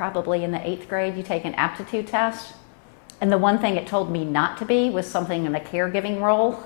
probably in the 8th grade, you take an aptitude test. And the one thing it told me not to be was something in the caregiving role.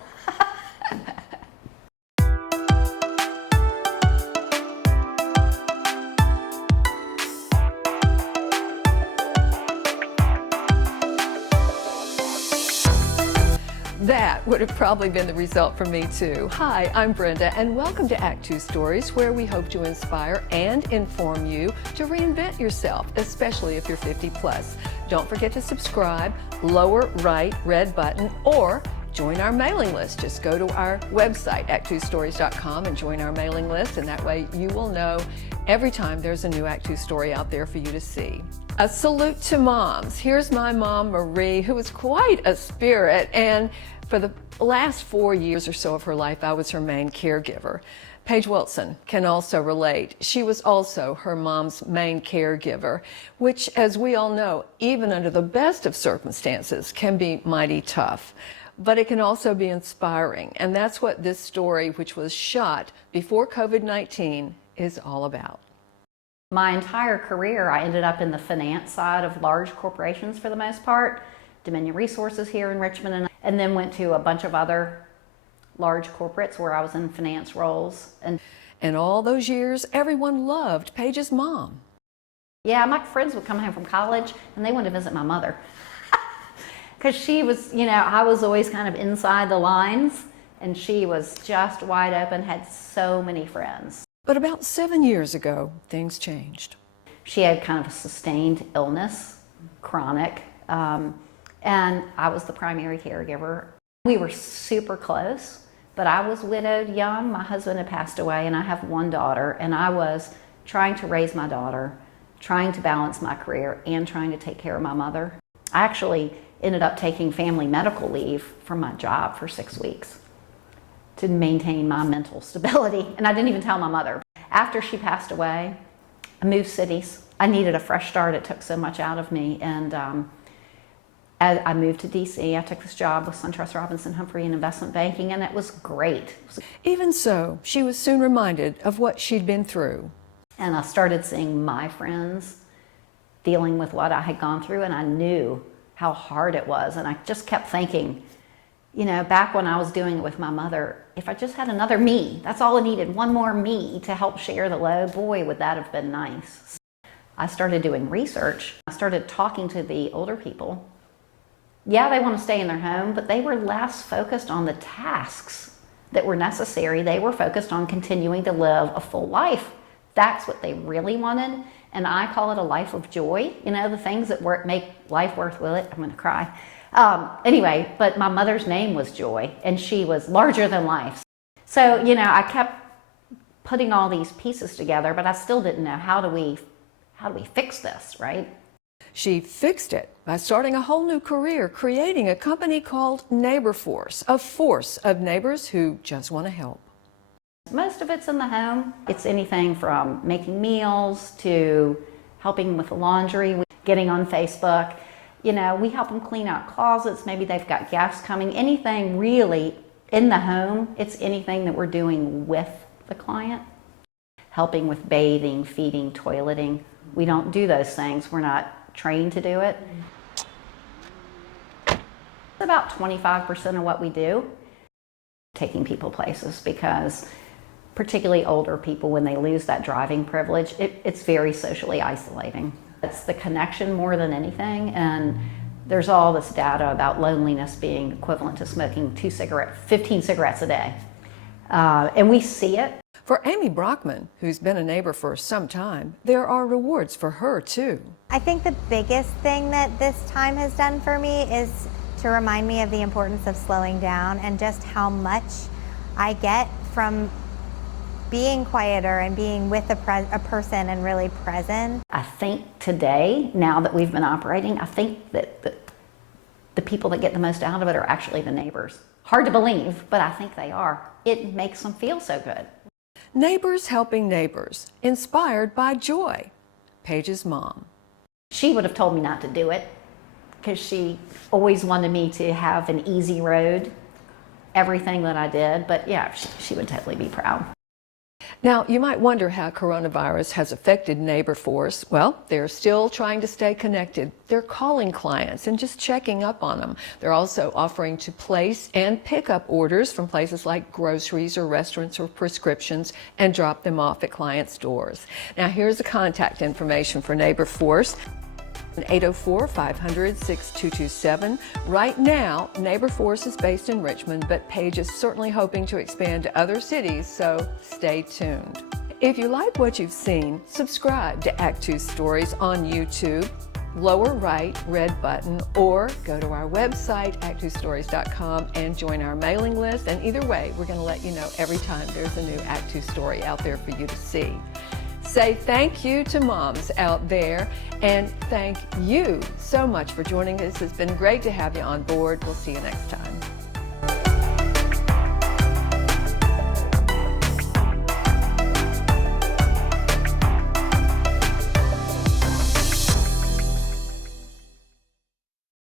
That would have probably been the result for me too. Hi, I'm Brenda, and welcome to actTWO Stories, where we hope to inspire and inform you to reinvent yourself, especially if you're 50 plus. Don't forget to subscribe, lower right red button, or join our mailing list. Just go to our website, actTWOstories.com, and join our mailing list, and that way you will know every time there's a new actTWO story out there for you to see. A salute to moms. Here's my mom, Marie, who was quite a spirit, and for the last 4 years or so of her life, I was her main caregiver. Paige Wilson can also relate. She was also her mom's main caregiver, which, as we all know, even under the best of circumstances, can be mighty tough. But it can also be inspiring, and that's what this story, which was shot before COVID-19, is all about. My entire career, I ended up in the finance side of large corporations for the most part, Dominion Resources here in Richmond, and then went to a bunch of other large corporates where I was in finance roles. And all those years, everyone loved Paige's mom. Yeah, my friends would come home from college and they wanted to visit my mother. Because she was, I was always kind of inside the lines, and she was just wide open, had so many friends. But about 7 years ago, things changed. She had kind of a sustained illness, chronic, and I was the primary caregiver. We were super close, but I was widowed young. My husband had passed away, and I have one daughter, and I was trying to raise my daughter, trying to balance my career, and trying to take care of my mother. I actually ended up taking family medical leave from my job for 6 weeks to maintain my mental stability, and I didn't even tell my mother. After she passed away, I moved cities. I needed a fresh start. It took so much out of me, and I moved to DC. I took this job with SunTrust Robinson Humphrey in investment banking, and it was great. Even so, she was soon reminded of what she'd been through. And I started seeing my friends dealing with what I had gone through, and I knew how hard it was. And I just kept thinking, back when I was doing it with my mother, if I just had another me, that's all I needed, one more me to help share the load, boy, would that have been nice. I started doing research. I started talking to the older people. Yeah, they want to stay in their home, but they were less focused on the tasks that were necessary. They were focused on continuing to live a full life. That's what they really wanted. And I call it a life of joy. The things that make life worth it. I'm going to cry. Anyway, but my mother's name was Joy, and she was larger than life. So, I kept putting all these pieces together, but I still didn't know how do we fix this, right? She fixed it by starting a whole new career, creating a company called Neighbor Force, a force of neighbors who just want to help. Most of it's in the home. It's anything from making meals to helping with the laundry, getting on Facebook. We help them clean out closets. Maybe they've got guests coming. Anything really in the home, it's anything that we're doing with the client. Helping with bathing, feeding, toileting. We don't do those things. We're not trained to do it. About 25% of what we do, taking people places, because particularly older people, when they lose that driving privilege, it's very socially isolating. It's the connection more than anything, and there's all this data about loneliness being equivalent to smoking 15 cigarettes a day. And we see it. For Amy Brockman, who's been a neighbor for some time, there are rewards for her too. I think the biggest thing that this time has done for me is to remind me of the importance of slowing down and just how much I get from being quieter and being with a person and really present. I think today, now that we've been operating, I think that the people that get the most out of it are actually the neighbors. Hard to believe, but I think they are. It makes them feel so good. Neighbors helping neighbors, inspired by Joy, Paige's mom. She would have told me not to do it because she always wanted me to have an easy road, everything that I did. But yeah, she would totally be proud. Now, you might wonder how coronavirus has affected Neighbor Force. Well, they're still trying to stay connected. They're calling clients and just checking up on them. They're also offering to place and pick up orders from places like groceries or restaurants or prescriptions and drop them off at clients' doors. Now, here's the contact information for Neighbor Force. 804-500-6227. Right now, Neighbor Force is based in Richmond, but Paige is certainly hoping to expand to other cities, so stay tuned. If you like what you've seen, subscribe to actTWO Stories on YouTube, lower right red button, or go to our website, actTWOstories.com, and join our mailing list. And either way, we're going to let you know every time there's a new actTWO story out there for you to see. Say thank you to moms out there, and thank you so much for joining us. It's been great to have you on board. We'll see you next time.